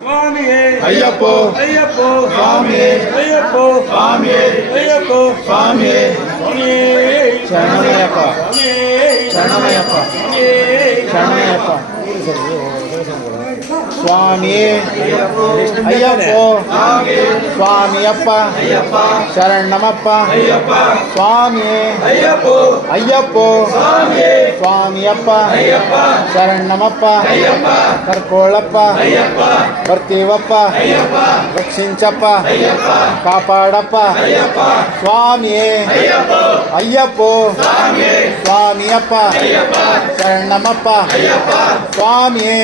ಸ್ವಾಮಿಯೇ ಅಯ್ಯಪ್ಪೋ ಅಯ್ಯಪ್ಪೋ ಸ್ವಾಮಿಯೇ ಅಯ್ಯಪ್ಪೋ ಸ್ವಾಮಿಯೇ ಅಯ್ಯಪ್ಪೋ ಸ್ವಾಮಿಯೇ ಸ್ವಾಮಿಯೇ ಶರಣಮಯ್ಯಪ್ಪ ಶರಣಮಯ್ಯಪ್ಪ ಶರಣಮಯ್ಯಪ್ಪ ಸ್ವಾಮಿಯೇ ಅಯ್ಯಪ್ಪೋ ಸ್ವಾಮಿಯಪ್ಪ ಶರಣಮಪ್ಪ ಸ್ವಾಮಿಯೇ ಅಯ್ಯಪ್ಪೋ ಸ್ವಾಮಿಯಪ್ಪ ಶರಣಮಪ್ಪ ಕರ್ಕೊಳ್ಳಪ್ಪ ಬರ್ತೀವಪ್ಪ ರಕ್ಷಿಂಚಪ್ಪ ಕಾಪಾಡಪ್ಪ ಸ್ವಾಮಿಯೇ ಅಯ್ಯಪ್ಪೋ ಸ್ವಾಮಿಯಪ್ಪ ಶರಣಮಪ್ಪ ಸ್ವಾಮಿಯೇ